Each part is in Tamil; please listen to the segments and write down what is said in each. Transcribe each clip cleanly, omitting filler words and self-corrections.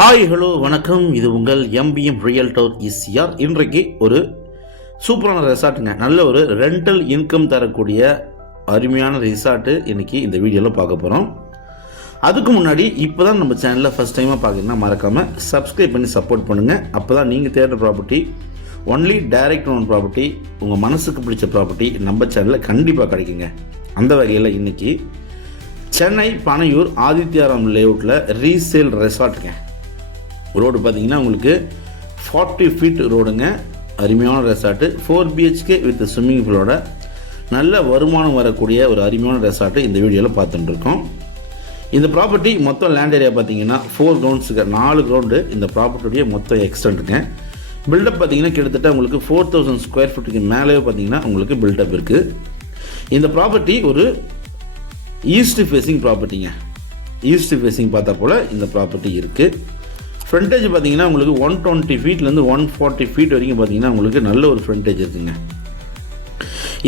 ஹாய் ஹலோ வணக்கம். இது உங்கள் எம்பிஎம் ரியல் டவர் இசிஆர். இன்றைக்கு ஒரு சூப்பரான ரெசார்ட்டுங்க, நல்ல ஒரு ரெண்டல் இன்கம் தரக்கூடிய அருமையான ரிசார்ட்டு இன்றைக்கி இந்த வீடியோவில் பார்க்க போகிறோம். அதுக்கு முன்னாடி இப்போ தான் நம்ம சேனலில் ஃபஸ்ட் டைமாக பார்க்குறீங்கன்னா மறக்காமல் சப்ஸ்கிரைப் பண்ணி சப்போர்ட் பண்ணுங்கள். அப்போ தான் நீங்கள் தேடுற property only direct own property, உங்கள் மனசுக்கு பிடிச்ச ப்ராப்பர்ட்டி நம்ம சேனலில் கண்டிப்பாக கிடைக்குங்க. அந்த வகையில் இன்றைக்கி சென்னை பனையூர் ஆதித்யாராம் லேஅவுட்டில் ரீசேல் ரெசார்ட்டுங்க. ரோடு பார்த்தீங்கன்னா உங்களுக்கு 40 ஃபீட் ரோடுங்க, அருமையான ரெசார்ட்டு. 4 BHK வித் ஸ்விம்மிங் பூலோட நல்ல வருமானம் வரக்கூடிய ஒரு அருமையான ரெசார்ட்டு இந்த வீடியோவில் பார்த்துட்டு இருக்கோம். இந்த ப்ராப்பர்ட்டி மொத்தம் லேண்ட் ஏரியா பார்த்தீங்கன்னா 4 கிரவுண்ட்ஸுக்கு 4 கிரவுண்டு இந்த ப்ராப்பர்ட்டியுடைய மொத்தம் எக்ஸ்டென்ட்டுங்க. பில்டப் பார்த்தீங்கன்னா கிட்டத்தட்ட உங்களுக்கு 4000 ஸ்கொயர் ஃபீட்டுக்கு மேலே பார்த்தீங்கன்னா உங்களுக்கு பில்டப் இருக்குது. இந்த ப்ராப்பர்ட்டி ஒரு ஈஸ்ட் ஃபேஸிங் ப்ராப்பர்ட்டிங்க. ஈஸ்ட் ஃபேஸிங் பார்த்தா போல் இந்த ப்ராப்பர்ட்டி இருக்குது. ஃப்ரண்டேஜ் பார்த்தீங்கன்னா உங்களுக்கு 120 ஃபீட்லேருந்து 140 ஃபீட் வரைக்கும் பார்த்தீங்கன்னா உங்களுக்கு நல்ல ஒரு ஃப்ரண்டேஜ் இருக்குங்க.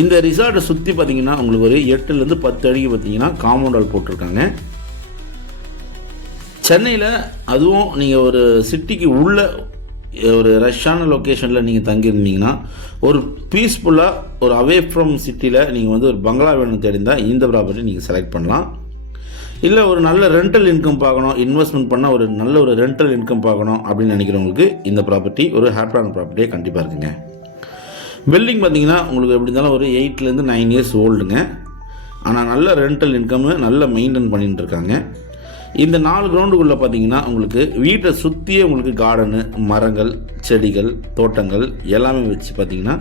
இந்த ரிசார்ட்டை சுற்றி பார்த்தீங்கன்னா உங்களுக்கு ஒரு 8லேருந்து 10 அடிக்கு பார்த்தீங்கன்னா காம்பவுண்ட் வால் போட்டிருக்காங்க. சென்னையில் அதுவும் நீங்கள் ஒரு சிட்டிக்கு உள்ள ஒரு ரஷ்ஷான லொக்கேஷனில் நீங்கள் தங்கியிருந்தீங்கன்னா ஒரு பீஸ்ஃபுல்லாக ஒரு அவே ஃப்ரம் சிட்டியில் நீங்கள் வந்து ஒரு பங்களா வேணும் தெரிந்தால் இந்த ப்ராப்பர்ட்டி நீங்கள் செலக்ட் பண்ணலாம். இல்லை ஒரு நல்ல ரெண்டல் இன்கம் பார்க்கணும், இன்வெஸ்ட்மெண்ட் பண்ணால் ஒரு நல்ல ஒரு ரெண்டல் இன்கம் பார்க்கணும் அப்படின்னு நினைக்கிறவங்களுக்கு இந்த ப்ராப்பர்ட்டி ஒரு ஹாப்பியான ப்ராப்பர்ட்டியே கண்டிப்பாக இருக்குங்க. பில்டிங் பார்த்தீங்கன்னா உங்களுக்கு எப்படி இருந்தாலும் ஒரு 8லேருந்து 9 இயர்ஸ் ஓல்டுங்க. ஆனால் நல்ல ரெண்டல் இன்கம்மு நல்ல மெயின்டைன் பண்ணிட்டு இருக்காங்க. இந்த 4 கிரவுண்டுக்குள்ளே பார்த்தீங்கன்னா உங்களுக்கு வீட்டை சுற்றியே உங்களுக்கு கார்டனு, மரங்கள், செடிகள், தோட்டங்கள் எல்லாமே வச்சு பார்த்தீங்கன்னா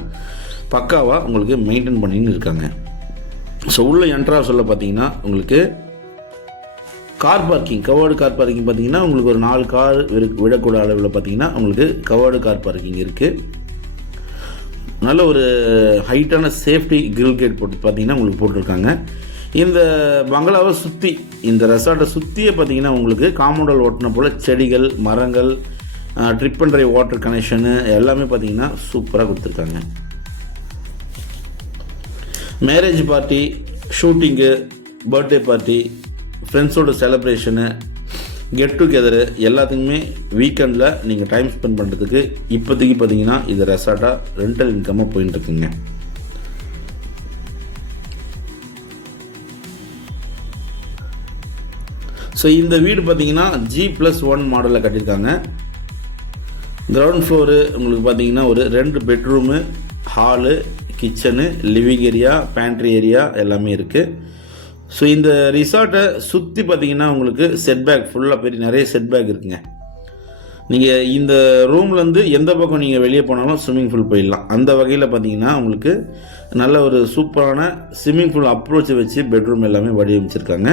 பக்காவாக உங்களுக்கு மெயின்டைன் பண்ணின்னு இருக்காங்க. ஸோ உள்ள என்ட்ரா சொல்ல பார்த்தீங்கன்னா உங்களுக்கு car parking, covered car parking பார்த்தீங்கன்னா உங்களுக்கு ஒரு 4 கார் விடக்கூட அளவில் பார்த்தீங்கன்னா உங்களுக்கு கவர்டு கார் பார்க்கிங் இருக்குது. நல்ல ஒரு ஹைட்டான சேஃப்டி கிரில் கேட் போட்டு பார்த்தீங்கன்னா உங்களுக்கு போட்டிருக்காங்க. இந்த பங்களாவை சுற்றி இந்த ரெசார்ட்டை சுற்றியே பார்த்தீங்கன்னா உங்களுக்கு காம்பவுண்ட் வால் ஓட்டின போல் செடிகள், மரங்கள், trip and drive water connection எல்லாமே பார்த்தீங்கன்னா சூப்பராக கொடுத்துருக்காங்க. Marriage party, shooting, birthday party, ஃப்ரெண்ட்ஸோட செலிப்ரேஷனு, கெட் டுகெதரு எல்லாத்துக்குமே வீக்கெண்டில் நீங்கள் டைம் ஸ்பெண்ட் பண்ணுறதுக்கு இப்போதைக்கு பார்த்தீங்கன்னா இது ரெசார்ட்டாக ரெண்டல் இன்கமாக போயின்னு இருக்குங்க. ஸோ இந்த வீடு பார்த்தீங்கன்னா G+1 மாடலில் கட்டியிருக்காங்க. கிரவுண்ட் ஃப்ளோரு உங்களுக்கு பார்த்தீங்கன்னா ஒரு 2 bedroom, hall, kitchen, living area, pantry area எல்லாமே இருக்குது. ஸோ இந்த ரிசார்ட்டை சுற்றி பார்த்தீங்கன்னா உங்களுக்கு செட்பேக் ஃபுல்லாக பெரிய நிறைய செட்பேக் இருக்குங்க. நீங்கள் இந்த ரூம்லேருந்து எந்த பக்கம் நீங்கள் வெளியே போனாலும் ஸ்விம்மிங் பூல் போயிடலாம். அந்த வகையில் பார்த்தீங்கன்னா உங்களுக்கு நல்ல ஒரு சூப்பரான ஸ்விம்மிங் பூல் அப்ரோச்சை வச்சு பெட்ரூம் எல்லாமே வடிவமைச்சிருக்காங்க.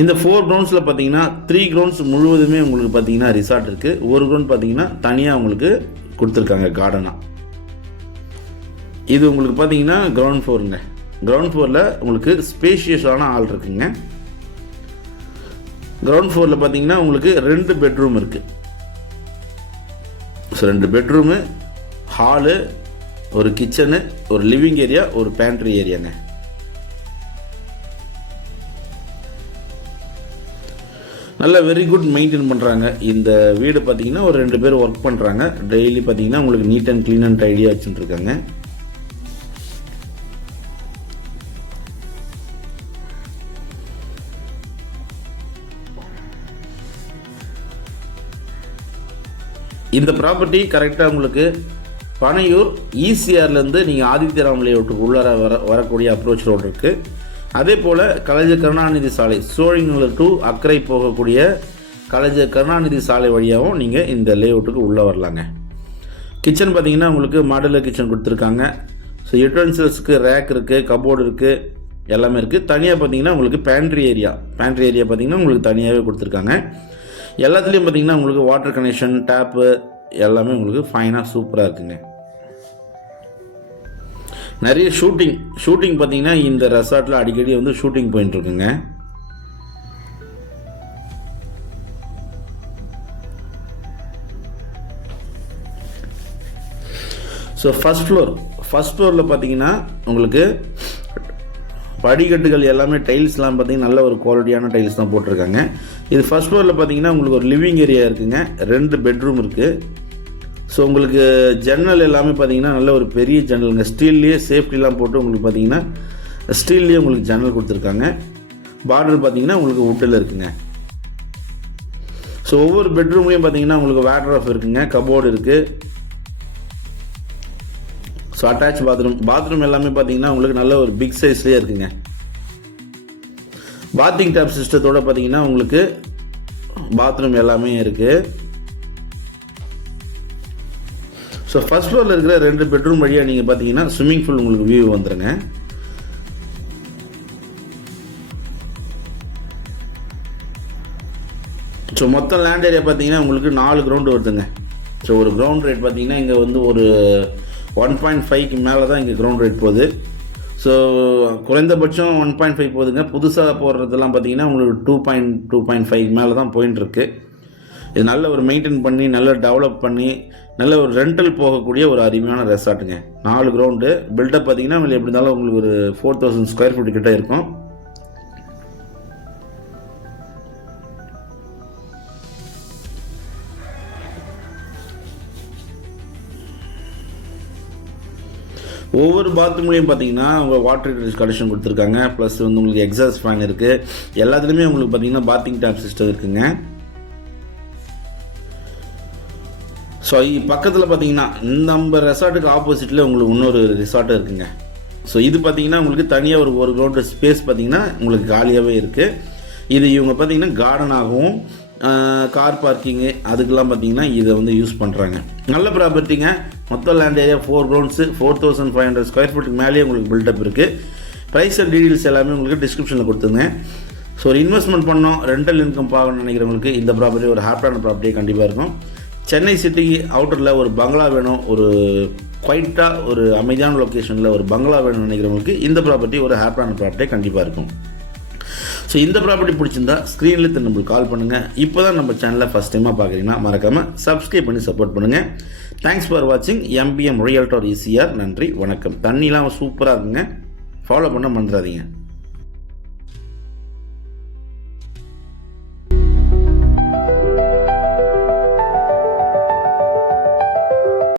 இந்த 4 கிரவுண்ட்ஸில் பார்த்தீங்கன்னா 3 கிரவுண்ட்ஸ் முழுவதுமே உங்களுக்கு பார்த்தீங்கன்னா ரிசார்ட் இருக்குது. ஒரு கிரவுண்ட் பார்த்தீங்கன்னா தனியாக உங்களுக்கு கொடுத்துருக்காங்க கார்டனாக. இது உங்களுக்கு பார்த்தீங்கன்னா கிரவுண்ட் ஃப்ளோருங்க. கிரவுண்ட் ஃப்ளோரில் உங்களுக்கு ஸ்பேஷியஸான ஹால் இருக்குங்க. கிரவுண்ட் ஃப்ளோரில் பார்த்தீங்கன்னா உங்களுக்கு 2 பெட்ரூம் இருக்குது. ஸோ 2 பெட்ரூமு, ஹாலு, ஒரு கிச்சனு, ஒரு லிவிங் ஏரியா, ஒரு பேண்ட்ரி ஏரியாங்க. நல்லா வெரி குட் மெயின்டைன் பண்ணுறாங்க. இந்த வீடு பார்த்தீங்கன்னா ஒரு 2 பேர் ஒர்க் பண்ணுறாங்க. டெய்லி பார்த்தீங்கன்னா உங்களுக்கு நீட் அண்ட் க்ளீன் அண்ட் டைடியாக வச்சுட்டுருக்காங்க. இந்த ப்ராப்பர்ட்டி கரெக்டாக உங்களுக்கு பனையூர் ஈசிஆர்லேருந்து நீங்கள் ஆதித்யராம் லேஅவுட்டுக்கு உள்ளார வரக்கூடிய அப்ரோச் ரோடு இருக்குது. அதே போல் கலைஞர் கருணாநிதி சாலை, சோழிங்கநல்லூர் டு அக்கரை போகக்கூடிய கலைஞர் கருணாநிதி சாலை வழியாகவும் நீங்கள் இந்த லேஅவுட்டுக்கு உள்ளே வரலாங்க. கிச்சன் பார்த்தீங்கன்னா உங்களுக்கு மாடுலர் கிச்சன் கொடுத்துருக்காங்க. ஸோ யூட்டென்சில்ஸுக்கு ரேக் இருக்குது, கபோர்டு இருக்குது, எல்லாமே இருக்குது. தனியாக பார்த்தீங்கன்னா உங்களுக்கு பேண்ட்ரி ஏரியா பார்த்தீங்கன்னா உங்களுக்கு தனியாகவே கொடுத்துருக்காங்க. எல்லாத்துலேயும் பார்த்தீங்கன்னா உங்களுக்கு வாட்டர் கனெக்ஷன், டேப்பு எல்லாமே உங்களுக்கு ஃபைனாக சூப்பராக இருக்குங்க. நிறைய ஷூட்டிங் பார்த்தீங்கன்னா இந்த ரெசார்ட்டில் அடிக்கடி வந்து ஷூட்டிங் போயிட்டுருக்குங்க. ஸோ ஃபஸ்ட் ஃப்ளோரில் பார்த்தீங்கன்னா உங்களுக்கு படிக்கட்டுகள் எல்லாமே டைல்ஸ்லாம் பார்த்தீங்கன்னா நல்ல ஒரு குவாலிட்டியான டைல்ஸ் தான் போட்டிருக்காங்க. இது ஃபர்ஸ்ட் ஃப்ளோரில் பார்த்தீங்கன்னா உங்களுக்கு ஒரு லிவிங் ஏரியா இருக்குங்க, 2 பெட்ரூம் இருக்குது. ஸோ உங்களுக்கு ஜன்னல் எல்லாமே பார்த்தீங்கன்னா நல்ல ஒரு பெரிய ஜன்னலுங்க, ஸ்டீல்லேயே சேஃப்டிலாம் போட்டு உங்களுக்கு பார்த்தீங்கன்னா ஸ்டீல்லேயே உங்களுக்கு ஜன்னல் கொடுத்துருக்காங்க. பார்டர் பார்த்தீங்கன்னா உங்களுக்கு வுட்டில் இருக்குங்க. ஸோ ஒவ்வொரு பெட்ரூம்லேயும் பார்த்தீங்கன்னா உங்களுக்கு வாட்ரோப் இருக்குங்க, கபோர்டு இருக்குது. ஸோ அட்டாச் பாத்ரூம் எல்லாமே பார்த்தீங்கன்னா உங்களுக்கு நல்ல ஒரு பிக் சைஸ்லேயே இருக்குங்க. பாத்திங் டாப் சிஸ்டத்தோடு பார்த்தீங்கன்னா உங்களுக்கு பாத்ரூம் எல்லாமே இருக்குது. ஸோ ஃபர்ஸ்ட் ஃப்ளோரில் இருக்கிற 2 பெட்ரூம் வழியாக நீங்கள் பார்த்தீங்கன்னா ஸ்விம்மிங் பூல் உங்களுக்கு வியூ வந்துடுங்க. ஸோ மொத்தம் லேண்ட் ஏரியா பார்த்தீங்கன்னா உங்களுக்கு 4 கிரவுண்டு வருதுங்க. ஸோ ஒரு கிரவுண்ட் ரேட் பார்த்தீங்கன்னா இங்கே வந்து ஒரு 1.5க்கு மேலே தான் இங்கே கிரவுண்ட் ரேட் போகுது. ஸோ குறைந்தபட்சம் 1.5 போகுதுங்க. புதுசாக போடுறதெல்லாம் பார்த்தீங்கன்னா உங்களுக்கு 2.5 மேலே தான் போயின்னு இருக்கு. இது நல்ல ஒரு மெயின்டைன் பண்ணி நல்ல டெவலப் பண்ணி நல்ல ஒரு ரெண்டல் போகக்கூடிய ஒரு அருமையான ரெசார்ட்டுங்க. 4 கிரவுண்டு பில்டப் பார்த்தீங்கன்னா உங்களுக்கு எப்படி இருந்தாலும் உங்களுக்கு ஒரு 4000 ஸ்கொயர் ஃபீட் கிட்ட இருக்கும். ஒவ்வொரு பாத்ரூம்லேயும் பார்த்தீங்கன்னா உங்கள் வாட்டர் கனெக்ஷன் கொடுத்துருக்காங்க. ப்ளஸ் வந்து உங்களுக்கு எக்ஸாஸ்ட் ஃபேன் இருக்குது. எல்லாத்துலேயுமே உங்களுக்கு பார்த்தீங்கன்னா பாத்திங் டாப் சிஸ்டம் இருக்குங்க. ஸோ பக்கத்தில் பார்த்தீங்கன்னா நம்ம ரெசார்ட்டுக்கு ஆப்போசிட்டில் உங்களுக்கு இன்னொரு ரிசார்ட்டும் இருக்குங்க. ஸோ இது பார்த்தீங்கன்னா உங்களுக்கு தனியாக ஒரு கிரவுண்டு ஸ்பேஸ் பார்த்தீங்கன்னா உங்களுக்கு காலியாகவே இருக்குது. இது இவங்க பார்த்தீங்கன்னா கார்டனாகவும் கார் பார்க்கிங்கு அதுக்கெல்லாம் பார்த்தீங்கன்னா இதை வந்து யூஸ் பண்ணுறாங்க. நல்ல ப்ராப்பர்ட்டிங்க. மொத்தம் லேண்ட் ஏரியா 4 கிரவுண்ட்ஸு 4500 ஸ்கொயர் ஃபீட்டுக்கு மேலேயே உங்களுக்கு பில்டப் இருக்குது. ப்ரைஸ் அண்ட் டீட்டெயில்ஸ் எல்லாமே உங்களுக்கு டிஸ்கிரிப்ஷனில் கொடுத்துங்க. ஸோ ஒரு இன்வெஸ்ட்மெண்ட் பண்ணோம், ரெண்டல் இன்கம் பார்க்கணும்னு நினைக்கிறவங்களுக்கு இந்த ப்ராப்பர்ட்டி ஒரு ஹாப்பியான ப்ராப்பர்ட்டியே கண்டிப்பாக இருக்கும். சென்னை சிட்டிக்கு அவுட்டரில் ஒரு பங்களா வேணும், ஒரு குவைட்டாக ஒரு அமைதியான லொக்கேஷனில் ஒரு பங்களா வேணும்னு நினைக்கிறவங்களுக்கு இந்த ப்ராப்பர்ட்டி ஒரு ஹாப்பியான ப்ராப்பர்ட்டியே கண்டிப்பாக இருக்கும். ஸோ இந்த ப்ராப்பர்ட்டி பிடிச்சிருந்தா ஸ்க்ரீனில் நம்மளுக்கு கால் பண்ணுங்கள். இப்போ தான் நம்ம சேனலில் ஃபஸ்ட் டைமாக பார்க்குறீங்கன்னா மறக்காமல் சப்ஸ்கிரைப் பண்ணி சப்போர்ட் பண்ணுங்கள். தேங்க்ஸ் ஃபார் வாட்சிங் MBM ரியல்டர் ECR. நன்றி, வணக்கம். தண்ணிலாம் சூப்பராக இருக்குங்க, ஃபாலோ பண்ண மறந்துடாதீங்க.